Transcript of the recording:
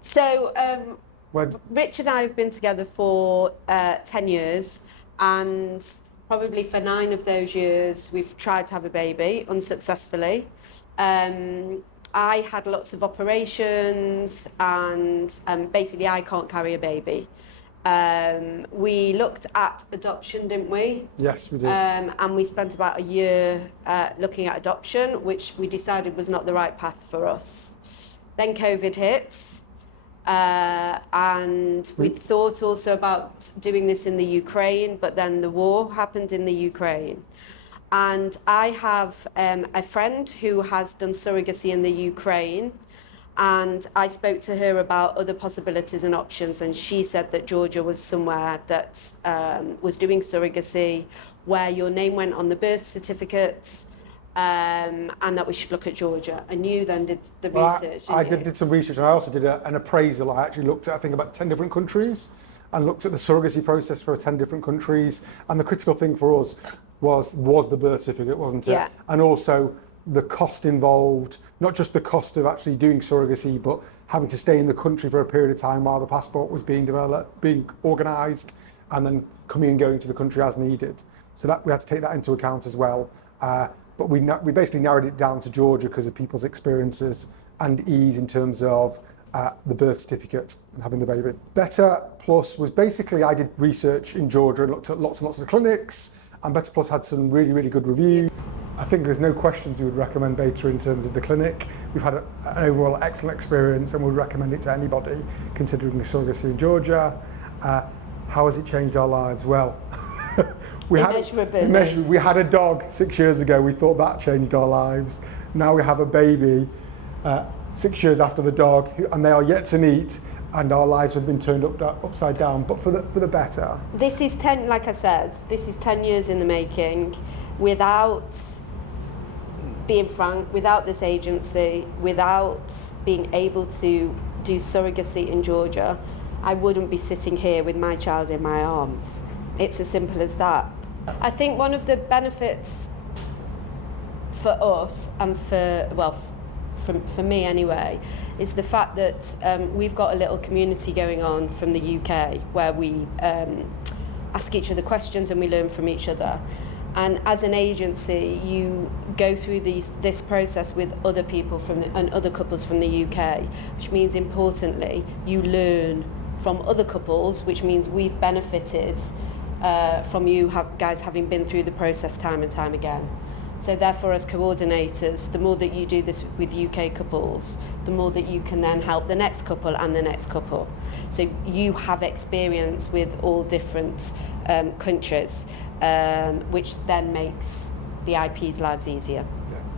So Where, Rich and I have been together for 10 years, and probably for 9 of those years we've tried to have a baby unsuccessfully. I had lots of operations, and basically I can't carry a baby. We looked at adoption, didn't we? yes, we did. And we spent about a year looking at adoption, which we decided was not the right path for us. Then COVID hit. And we thought also about doing this in the Ukraine, but then the war happened in the Ukraine. And I have a friend who has done surrogacy in the Ukraine, and I spoke to her about other possibilities and options, and she said that Georgia was somewhere that was doing surrogacy, where your name went on the birth certificates, and that we should look at Georgia. And you then did the research. I did some research, and I also did an appraisal. I actually looked at, I think, about 10 different countries and looked at the surrogacy process for 10 different countries. And the critical thing for us was the birth certificate, wasn't it? Yeah. And also the cost involved, not just the cost of actually doing surrogacy, but having to stay in the country for a period of time while the passport was being developed, being organised, and then coming and going to the country as needed. So that we had to take that into account as well. But we basically narrowed it down to Georgia because of people's experiences and ease in terms of the birth certificate and having the baby. Better Plus was basically, I did research in Georgia and looked at lots and lots of the clinics, and Better Plus had some really, really good reviews. I think there's no questions we would recommend Beta in terms of the clinic. We've had an overall excellent experience and would recommend it to anybody considering surrogacy in Georgia. How has it changed our lives? Well, we had a dog 6 years ago. We thought that changed our lives. Now we have a baby 6 years after the dog, and they are yet to meet, and our lives have been turned upside down, but for the better. This is 10, like I said, this is 10 years in the making. Without being frank, without this agency, without being able to do surrogacy in Georgia, I wouldn't be sitting here with my child in my arms. It's as simple as that. I think one of the benefits for us and for me anyway, is the fact that we've got a little community going on from the UK where we ask each other questions and we learn from each other. And as an agency, you go through this process with other people and other couples from the UK, which means importantly, you learn from other couples, which means we've benefited from you guys having been through the process time and time again. So therefore, as coordinators, the more that you do this with UK couples, the more that you can then help the next couple and the next couple. So you have experience with all different countries, which then makes the IP's lives easier. Yeah.